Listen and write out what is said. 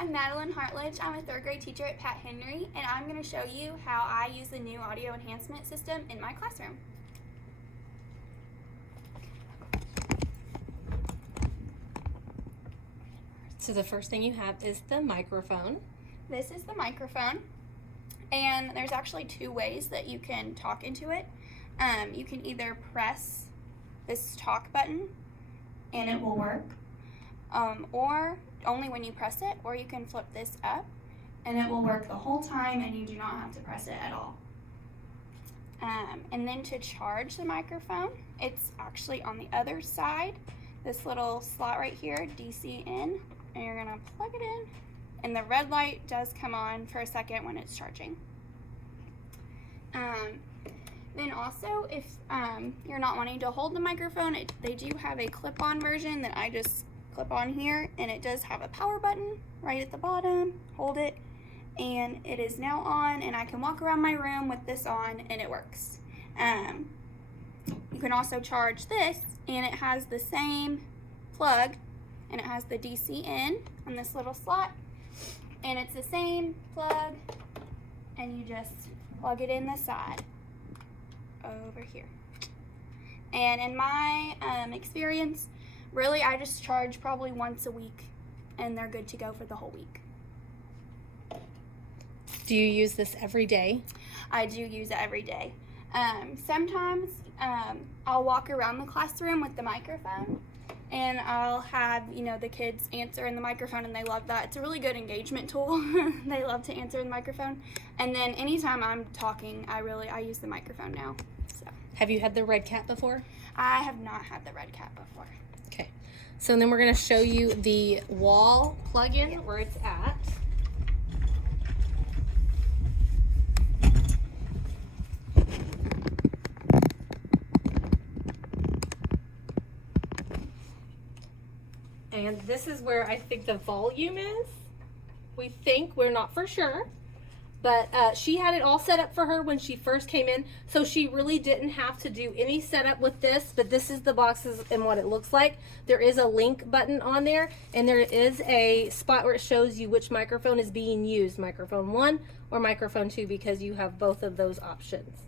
I'm Madeline Hartledge. I'm a 3rd grade teacher at Pat Henry, and I'm going to show you how I use the new audio enhancement system in my classroom. So the first thing you have is the microphone. This is the microphone, and there's actually 2 ways that you can talk into it. You can either press this talk button and it will work, or only when you press it, or you can flip this up and it will work the whole time and you do not have to press it at all. And then to charge the microphone, it's actually on the other side, this little slot right here, DC in, and you're gonna plug it in, and the red light does come on for a second when it's charging. Then also, if you're not wanting to hold the microphone, they do have a clip-on version that I just clip on here, and it does have a power button right at the bottom. Hold it, and it is now on, and I can walk around my room with this on, and it works. You can also charge this, and it has the same plug, and it has the DC in on this little slot, and it's the same plug, and you just plug it in the side over here. And in my experience, really I just charge probably once a week, and they're good to go for the whole week. Do you use this every day? I do use it every day. Sometimes I'll walk around the classroom with the microphone, and I'll have, the kids answer in the microphone, and they love that. It's a really good engagement tool. They love to answer in the microphone. And then anytime I'm talking, I use the microphone now. So. Have you had the red cat before? I have not had the red cat before. Okay. So then we're going to show you the wall plug-in where it's at. And this is where I think the volume is. We think, we're not for sure. But she had it all set up for her when she first came in. So she really didn't have to do any setup with this. But this is the boxes and what it looks like. There is a link button on there. And there is a spot where it shows you which microphone is being used. Microphone 1 or microphone 2, because you have both of those options.